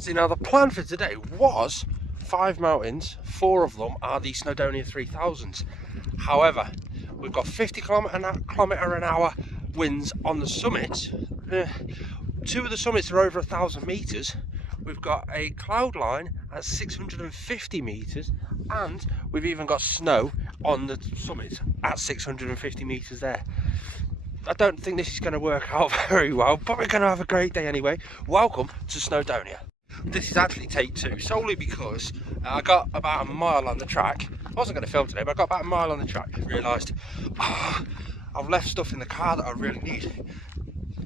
See, now the plan for today was 5 mountains. 4 of them are the Snowdonia 3000s. However, we've got 50 kilometre an hour winds on the summits. 2 of the summits are over 1,000 metres. We've got a cloud line at 650 metres, and we've even got snow on the summits at 650 metres there. I don't think this is going to work out very well, but we're going to have a great day anyway. Welcome to Snowdonia. This is actually take 2, solely because I got about a mile on the track. I wasn't going to film today, but I got about a mile on the track. Realised I've left stuff in the car that I really need.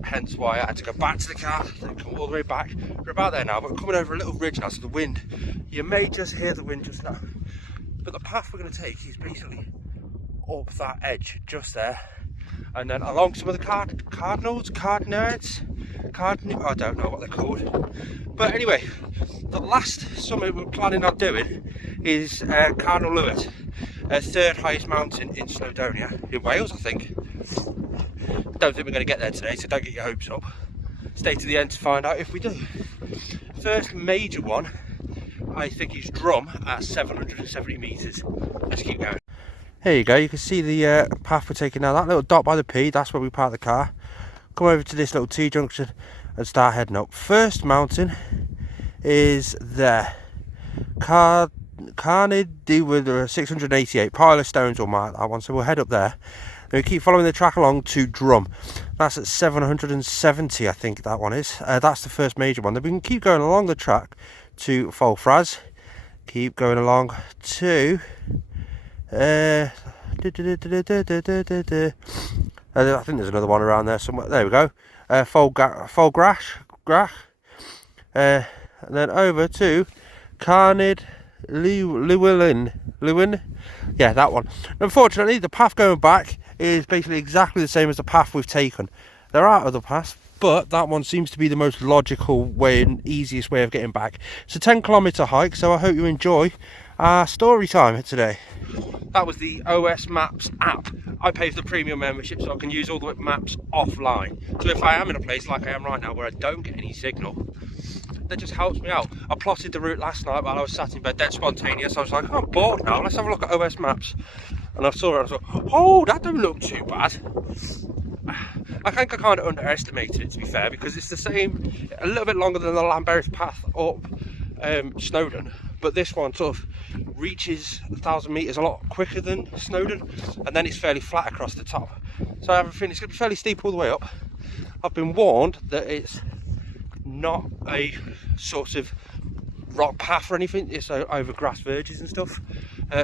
Hence why I had to go back to the car, then come all the way back. We're about there now, but we're coming over a little ridge now, so the wind, you may just hear the wind just now. But the path we're going to take is basically up that edge just there, and then along some of the cardinals, I don't know what they're called. But anyway, the last summit we're planning on doing is Cardinal Lewis, 3rd highest mountain in Snowdonia, in Wales I think. Don't think we're going to get there today, so don't get your hopes up. Stay to the end to find out if we do. First major one, I think, is Drum at 770 metres. Let's keep going. Here you go, you can see the path we're taking now. That little dot by the P, that's where we park the car. Come over to this little T-junction and start heading up. First mountain is there. Carnedy with 688. Pile of stones will mark that one, so we'll head up there. Then we keep following the track along to Drum. That's at 770, I think that one is. That's the first major one. Then we can keep going along the track to Folfraz. Keep going along to I think there's another one around there somewhere. There we go. Folgrash. And then over to Carnid Lewin. Yeah, that one. Unfortunately, the path going back is basically exactly the same as the path we've taken. There are other paths, but that one seems to be the most logical way and easiest way of getting back. It's a 10-kilometre hike, so I hope you enjoy our story time today. That was the OS Maps app. I pay for the premium membership so I can use all the maps offline. So if I am in a place like I am right now where I don't get any signal, that just helps me out. I plotted the route last night while I was sat in bed, dead spontaneous. I was like, oh, I'm bored now, let's have a look at OS Maps. And I saw it and I thought, oh, that don't look too bad. I think I kind of underestimated it, to be fair, because it's the same, a little bit longer than the Lambeth path up Snowdon, but this one sort of reaches 1,000 metres a lot quicker than Snowdon, and then it's fairly flat across the top. So I have a feeling it's going to be fairly steep all the way up. I've been warned that it's not a sort of rock path or anything, it's over grass verges and stuff,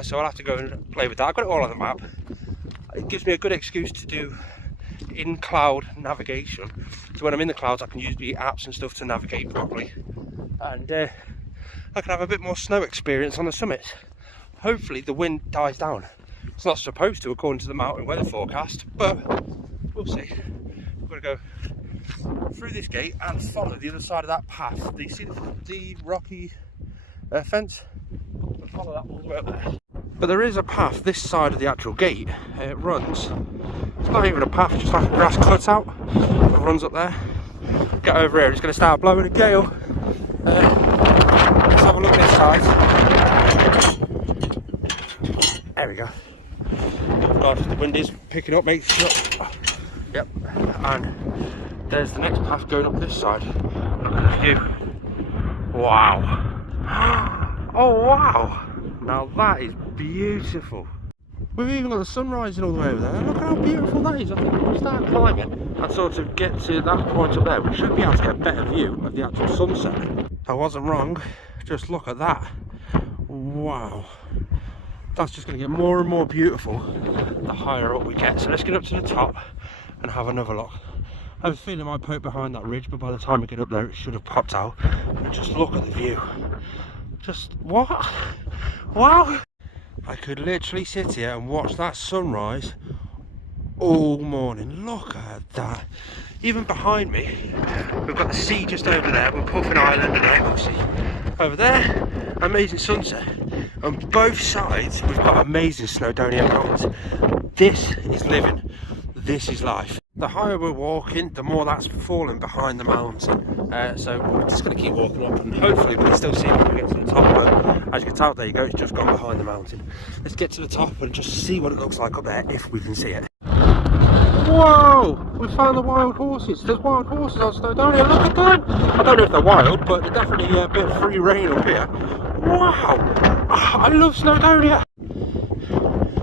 so I'll have to go and play with that. I've got it all on the map. It gives me a good excuse to do in cloud navigation, so when I'm in the clouds I can use the apps and stuff to navigate properly, and I can have a bit more snow experience on the summits. Hopefully the wind dies down. It's not supposed to according to the mountain weather forecast, but we'll see. We're going to go through this gate and follow the other side of that path. Do you see the rocky fence? We'll follow that all the way up there. But there is a path this side of the actual gate. It runs, it's not even a path, it's just like a grass cutout. It runs up there. Get over here, it's going to start blowing a gale. Let's have a look this side. There we go. God, the wind is picking up, make sure. Yep, and there's the next path going up this side. Look at the view. Wow. Oh wow. Now that is beautiful. We've even got the sun rising all the way over there. Look how beautiful that is. I think if we start climbing and sort of get to that point up there, we should be able to get a better view of the actual sunset. I wasn't wrong. Just look at that. Wow. That's just going to get more and more beautiful the higher up we get. So let's get up to the top and have another look. I have a feeling I might poke behind that ridge, but by the time we get up there it should have popped out. And just look at the view. Just what? Wow. I could literally sit here and watch that sunrise all morning. Look at that. Even behind me, we've got the sea just over there. We're Puffin Island and obviously over there, amazing sunset. On both sides, we've got amazing Snowdonia mountains. This is living. This is life. the higher we're walking, the more that's falling behind the mountain. So we're just going to keep walking up, and hopefully we can still see it when we get to the top. But as you can tell, there you go, it's just gone behind the mountain. Let's get to the top and just see what it looks like up there, if we can see it. Whoa! We found the wild horses. There's wild horses on Snowdonia. Look at them! I don't know if they're wild, but they're definitely a bit free rein up here. Wow! I love Snowdonia!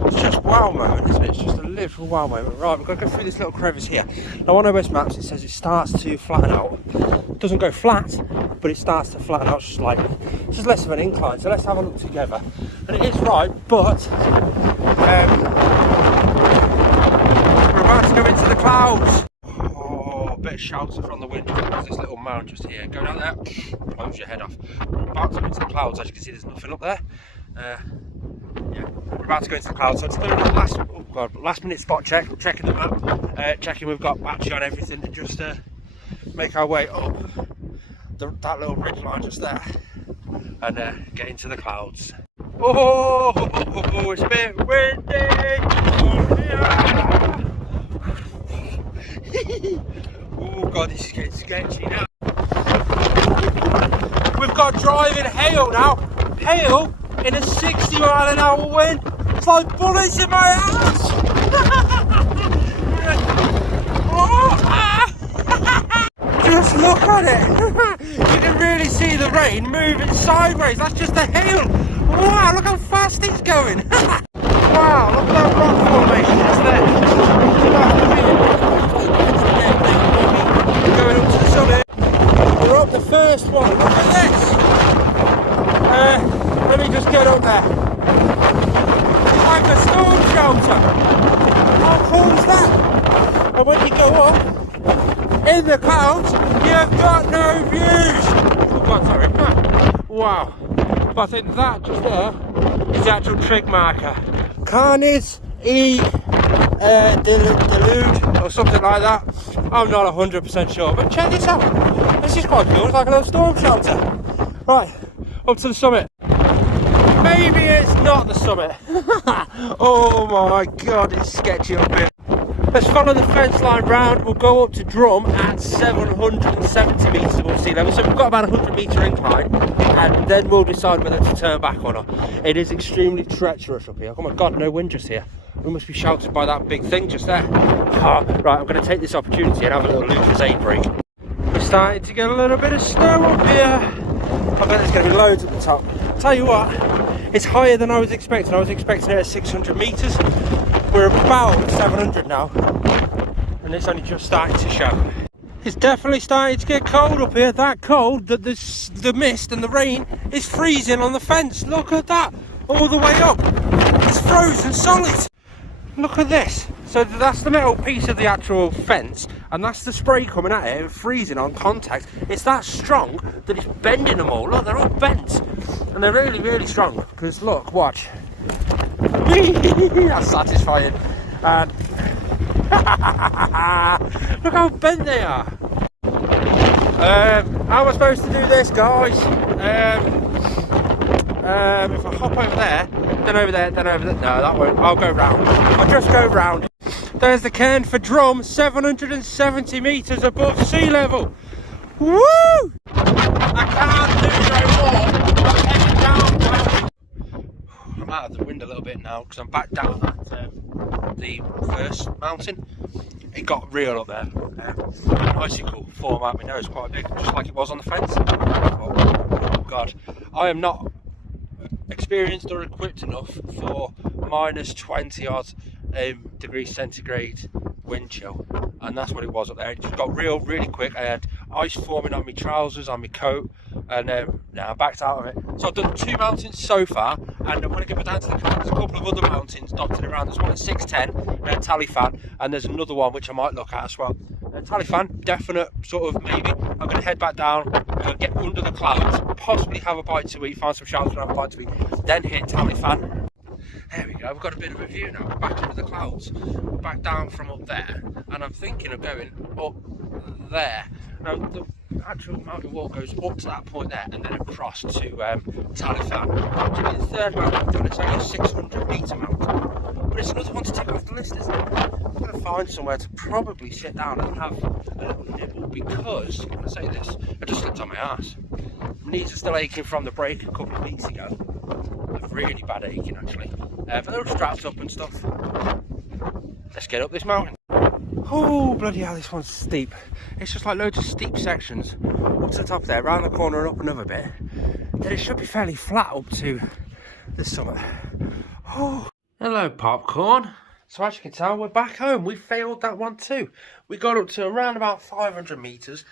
It's just wow moment, isn't it? It's just a literal wow moment. Right, we've got to go through this little crevice here. Now on OS maps it says it starts to flatten out. It doesn't go flat, but it starts to flatten out slightly. It's just less of an incline, so let's have a look together. And it is right, but we're about to go into the clouds. Oh, a bit of shelter from the wind. There's this little mound just here. Go down there, close your head off. We're about to go into the clouds. As you can see, there's nothing up there. Yeah, we're about to go into the clouds. So it's doing a last minute spot check. Checking the map, checking we've got battery on everything to just make our way up that little ridge line just there, and get into the clouds. Oh, it's a bit windy. Oh god, this is getting sketchy now. We've got driving hail now. Hail in a 60-mile-an-hour wind. It's like bullets in my ass. Just look at it. You can really see the rain moving sideways. That's just the hail. Wow, look how fast it's going. Wow, look at that rock formation. It's there. Going up to the summit. We're up the first one. Look at this. Let me just get up there. It's like a storm shelter. How cool is that? And when you go up in the clouds, you've got no views. Oh God, sorry. Wow. But I think that just there is the actual trig marker. Carnes E Delude or something like that. I'm not 100% sure, but check this out. This is quite cool. It's like a little storm shelter. Right, up to the summit. Maybe it's not the summit. Oh my god, it's sketchy up here. Let's follow the fence line round. We'll go up to Drum at 770 metres above sea level. So we've got about a 100 metre incline, and then we'll decide whether to turn back or not. It is extremely treacherous up here. Oh my god, no wind just here. We must be sheltered by that big thing just there. Oh, right, I'm going to take this opportunity and have a little Lucasade break. We're starting to get a little bit of snow up here. I bet there's going to be loads at the top. Tell you what, it's higher than I was expecting. I was expecting it at 600 metres. We're about 700 now, and it's only just starting to show. It's definitely starting to get cold up here. That cold that the mist and the rain is freezing on the fence. Look at that, all the way up. It's frozen solid. Look at this. So that's the metal piece of the actual fence, and that's the spray coming at it and freezing on contact. It's that strong that it's bending them all. Look, they're all bent, and they're really, really strong. Because look, watch. That's satisfying. And look how bent they are. How am I supposed to do this, guys? If I hop over there, then over there, then over there. No, that won't. I'll go round. I'll just go round. There's the cairn for Drum, 770 metres above sea level. Woo! I can't do no more. I'm heading down. I'm out of the wind a little bit now because I'm back down at the first mountain. It got real up there. An icicle formed out my nose quite big, just like it was on the fence. Oh God, I am not experienced or equipped enough for minus 20 odd degrees centigrade wind chill, and that's what it was up there. It just got real really quick. I had ice forming on my trousers, on my coat, and now I'm backed out of it. So I've done 2 mountains so far, and I'm going to go down to the car. There's a couple of other mountains dotted around. There's one at 610 Talifan, and there's another one which I might look at as well. Talifan, definite sort of maybe. I'm going to head back down, get under the clouds, possibly have a bite to eat, find some shelter and have a bite to eat, then hit Talifan. There we go, we've got a bit of a view now. We're back under the clouds, we're back down from up there, and I'm thinking of going up there. Now, actual mountain walk goes up to that point there and then across to Talifan. Which will be the third mountain I've done. It's only a 600 metre mountain, but it's another one to tick off the list, isn't it? I'm going to find somewhere to probably sit down and have a little nibble, because, when I say this, I just slipped on my arse. My knees are still aching from the break a couple of weeks ago. They're really bad aching actually, but they're all strapped up and stuff. Let's get up this mountain. Oh bloody hell, this one's steep. It's just like loads of steep sections up to the top there, round the corner and up another bit. Then it should be fairly flat up to the summit. Oh, hello popcorn. So as you can tell, we're back home. We failed that one too. We got up to around about 500 metres.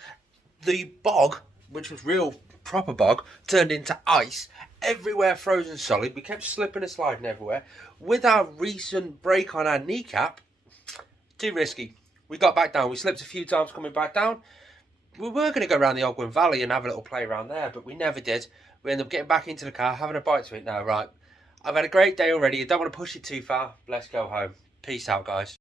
The bog, which was real proper bog, turned into ice. Everywhere frozen solid. We kept slipping and sliding everywhere. With our recent break on our kneecap, too risky. We got back down. We slipped a few times coming back down. We were going to go around the Ogwen Valley and have a little play around there, but we never did. We ended up getting back into the car, having a bite to it now. Right, I've had a great day already. I don't want to push it too far. Let's go home. Peace out, guys.